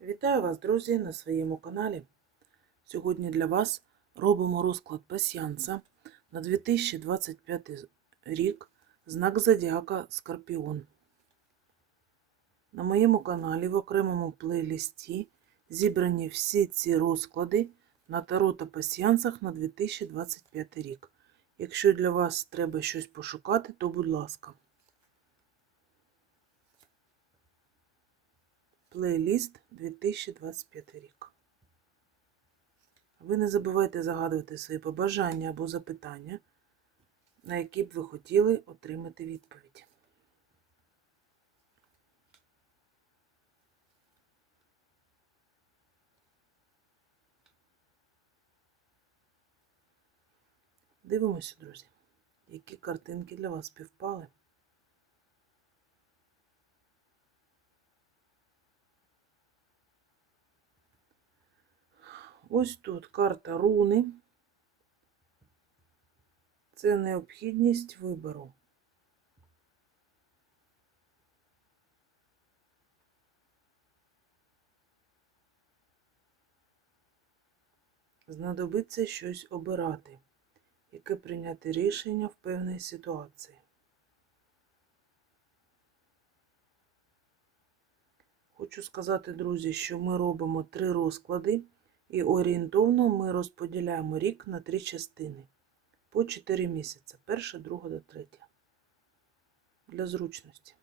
Вітаю вас, друзі, на своєму каналі. Сьогодні для вас робимо розклад пасіянса на 2025 рік, знак Зодіака Скорпіон. На моєму каналі в окремому плейлисті зібрані всі ці розклади на таро та пасіянсах на 2025 рік. Якщо для вас треба щось пошукати, то будь ласка. Плейліст 2025 рік. Ви не забувайте загадувати свої побажання або запитання, на які б ви хотіли отримати відповідь. Дивимося, друзі, які картинки для вас співпали. Ось тут карта руни. Це необхідність вибору. Знадобиться щось обирати, яке прийняти рішення в певній ситуації. Хочу сказати, друзі, що ми робимо три розклади. І орієнтовно ми розподіляємо рік на три частини по 4 місяці. Перша, друга та третя. Для зручності.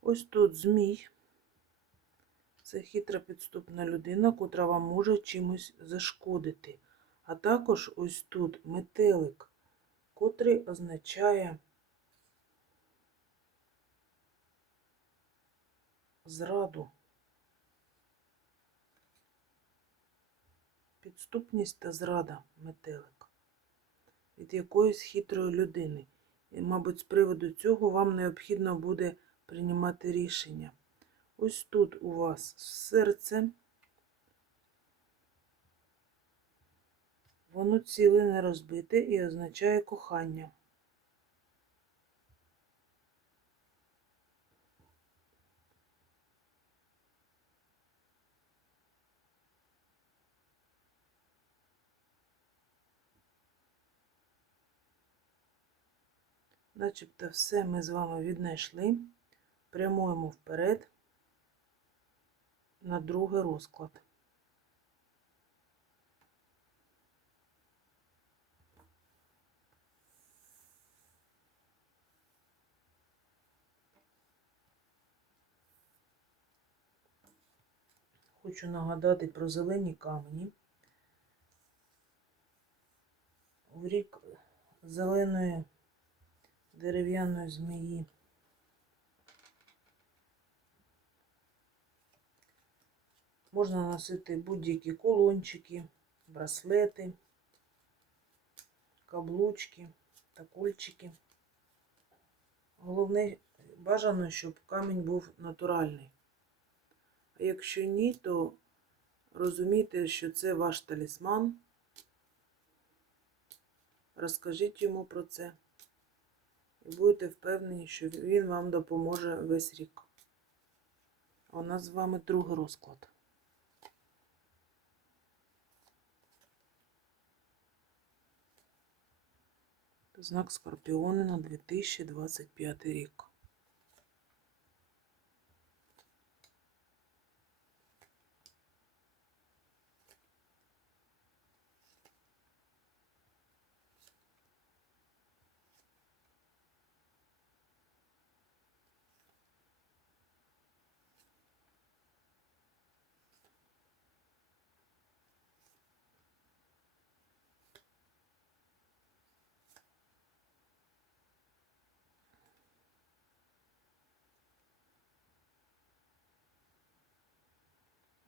Ось тут змій. Це хитра підступна людина, котра вам може чимось зашкодити. А також ось тут метелик, котрий означає зраду, підступність та зрада метелик від якоїсь хитрої людини. І, мабуть, з приводу цього вам необхідно буде приймати рішення. Ось тут у вас серце. Воно ціле не розбите і означає кохання. Начебто все ми з вами віднайшли, прямуємо вперед на другий розклад. Хочу нагадати про зелені камені. В рік зеленої дерев'яної змії Можна носити будь-які колончики, браслети, каблучки та кольчики. Головне, бажано, щоб камінь був натуральний. А якщо ні, то розумійте, що це ваш талісман. Розкажіть йому про це. І будете впевнені, що він вам допоможе весь рік. У нас з вами другий розклад. Знак Скорпіони на 2025 рік.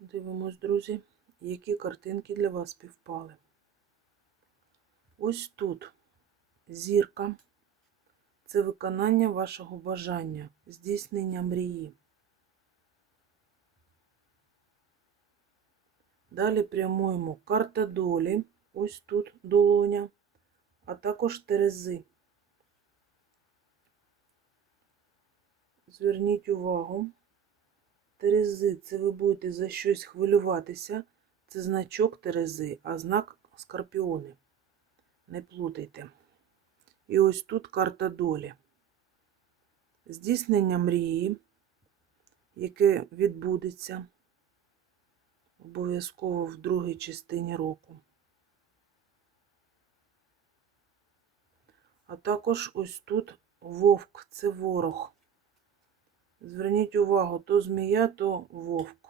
Дивимось, друзі, які картинки для вас співпали. Ось тут зірка це виконання вашого бажання, здійснення мрії. Далі прямуємо карта долі, ось тут долоня, а також терези. Зверніть увагу терези це ви будете за щось хвилюватися. Це значок терези, а знак скорпіони. Не плутайте. І ось тут карта долі. Здійснення мрії, яке відбудеться обов'язково в другій частині року. А також ось тут вовк це ворог. Зверніть увагу, то змія, то вовк.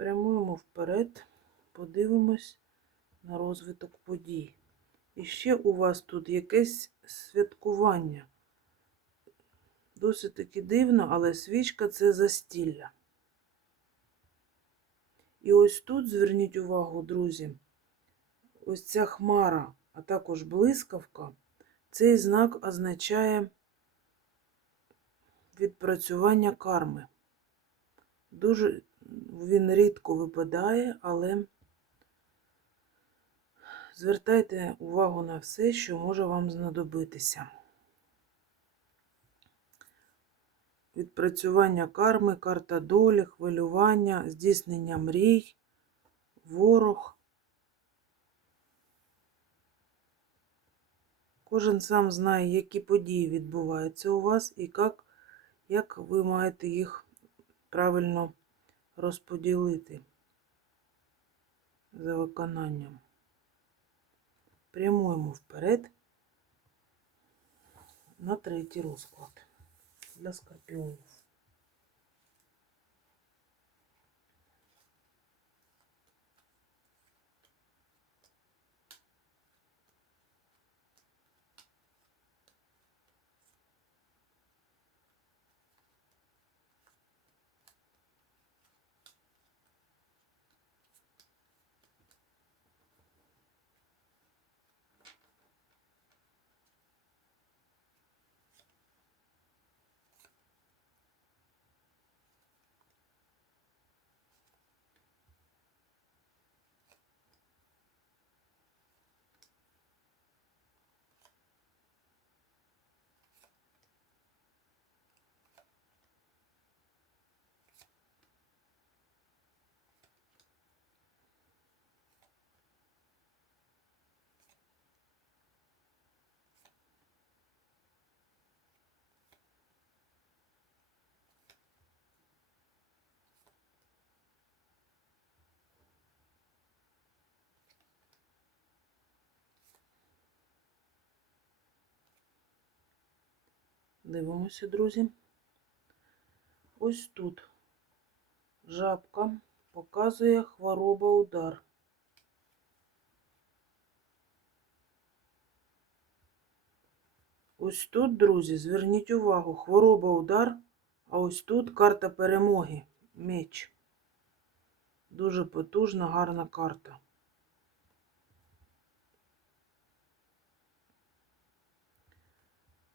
Прямуємо вперед, подивимось на розвиток подій. І ще у вас тут якесь святкування. Досить таки дивно, але свічка це застілля. І ось тут зверніть увагу, друзі, ось ця хмара, а також блискавка, цей знак означає відпрацювання карми. Дуже він рідко випадає, але звертайте увагу на все, що може вам знадобитися. Відпрацювання карми, карта долі, хвилювання, здійснення мрій, ворог. Кожен сам знає, які події відбуваються у вас і як, як ви маєте їх правильно розподілити за виконанням. Прямуємо вперед на третій розклад для скорпіонів. Дивимося, друзі. Ось тут жабка показує хвороба удар. Ось тут, друзі, зверніть увагу, хвороба удар, а ось тут карта перемоги. Меч. Дуже потужна, гарна карта.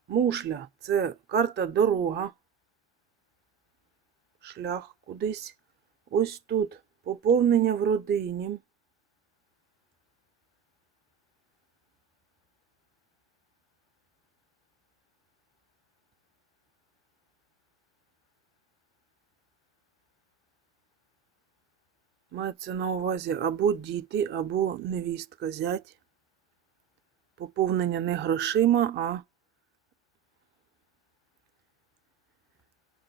Мушля це карта дорога, шлях кудись. Ось тут поповнення в родині. Мається на увазі або діти, або невістка зять. Поповнення не грошима, а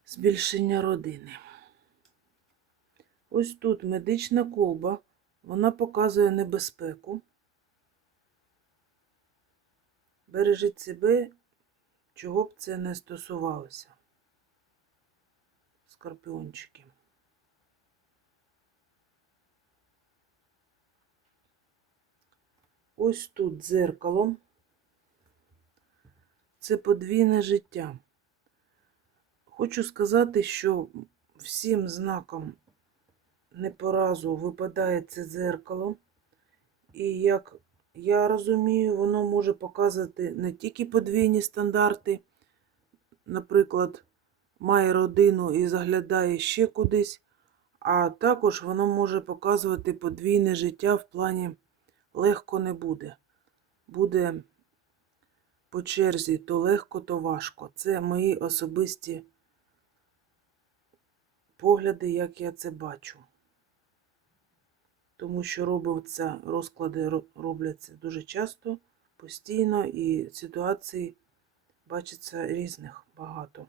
збільшення родини. Ось тут медична колба, вона показує небезпеку. Бережіть себе, чого б це не стосувалося. Скорпіончики. Ось тут дзеркало. Це подвійне життя. Хочу сказати, що всім знаком непоразу випадає це дзеркало. І як я розумію, воно може показувати не тільки подвійні стандарти, наприклад, має родину і заглядає ще кудись, а також воно може показувати подвійне життя в плані легко не буде. Буде по черзі то легко, то важко. Це мої особисті погляди, як я це бачу. Тому що робиться, розклади робляться дуже часто, постійно, і ситуацій бачиться різних багато.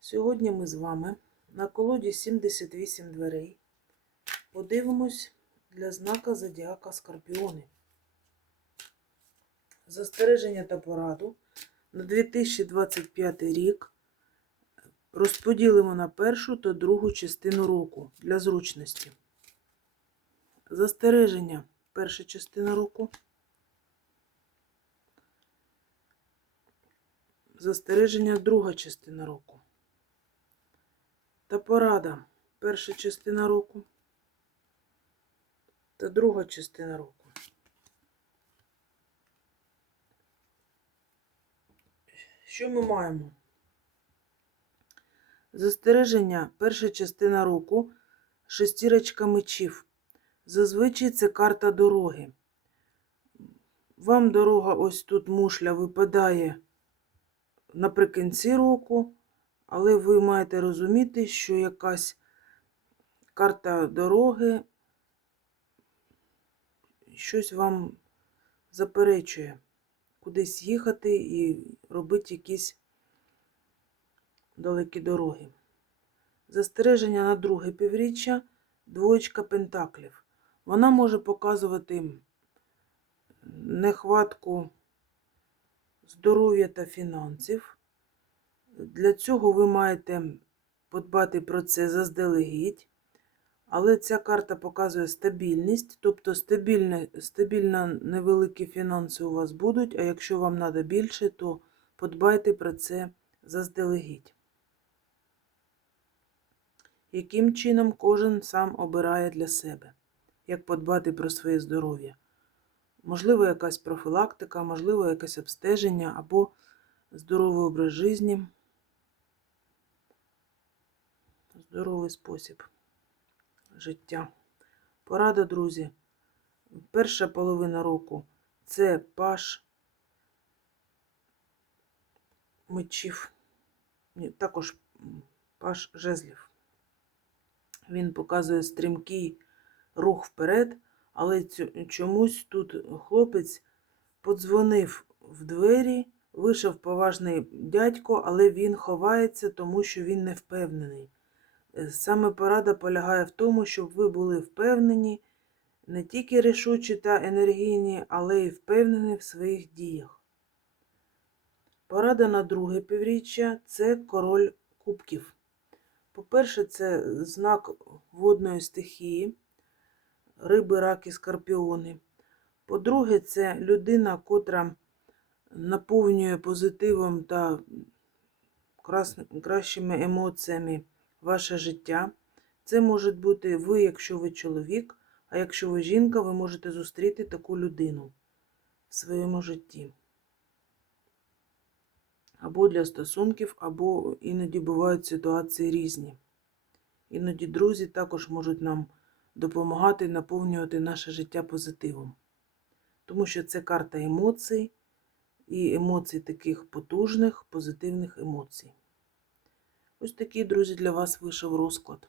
Сьогодні ми з вами на колоді 78 дверей подивимось для знака Зодіака Скорпіони. Застереження та пораду на 2025 рік розподілимо на першу та другу частину року для зручності. Застереження перша частина року. Застереження друга частина року. Та порада перша частина року та друга частина року. Що ми маємо? Застереження перша частина року шестірочка мечів. Зазвичай це карта дороги. Вам дорога ось тут мушля випадає наприкінці року, але ви маєте розуміти, що якась карта дороги щось вам заперечує кудись їхати і робити якісь далекі дороги. Застереження на друге півріччя двоєчка пентаклів. Вона може показувати нехватку здоров'я та фінансів. Для цього ви маєте подбати про це заздалегідь. Але ця карта показує стабільність, тобто стабільне, стабільно невеликі фінанси у вас будуть, а якщо вам треба більше, то подбайте про це заздалегідь. Яким чином кожен сам обирає для себе, як подбати про своє здоров'я? Можливо, якась профілактика, можливо, якесь обстеження або здоровий образ життя, здоровий спосіб життя. Порада, друзі. Перша половина року це паш мечів, також паш жезлів. Він показує стрімкий рух вперед, але чомусь тут хлопець подзвонив в двері, вийшов поважний дядько, але він ховається, тому що він не впевнений. Е, Саме порада полягає в тому, щоб ви були впевнені, не тільки рішучі та енергійні, але й впевнені в своїх діях. Порада на друге півріччя це король кубків. По-перше, це знак водної стихії, риби, раки, скорпіони. По-друге, це людина, котра наповнює позитивом та кращими емоціями ваше життя. Це може бути ви, якщо ви чоловік, а якщо ви жінка, ви можете зустріти таку людину в своєму житті. Або для стосунків, або іноді бувають ситуації різні. Іноді друзі також можуть нам допомагати наповнювати наше життя позитивом. Тому що це карта емоцій і емоцій таких потужних, позитивних емоцій. Ось такий, друзі, для вас вийшов розклад.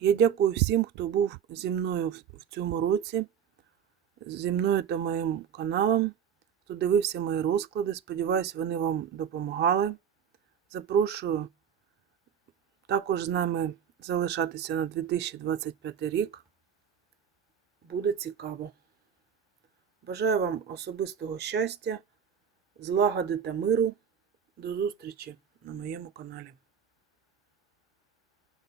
Я дякую всім, хто був зі мною в цьому році, зі мною та моїм каналом, хто дивився мої розклади. Сподіваюсь, вони вам допомагали. Запрошую також з нами залишатися на 2025 рік. Буде цікаво. Бажаю вам особистого щастя, злагоди та миру. До зустрічі на моєму каналі.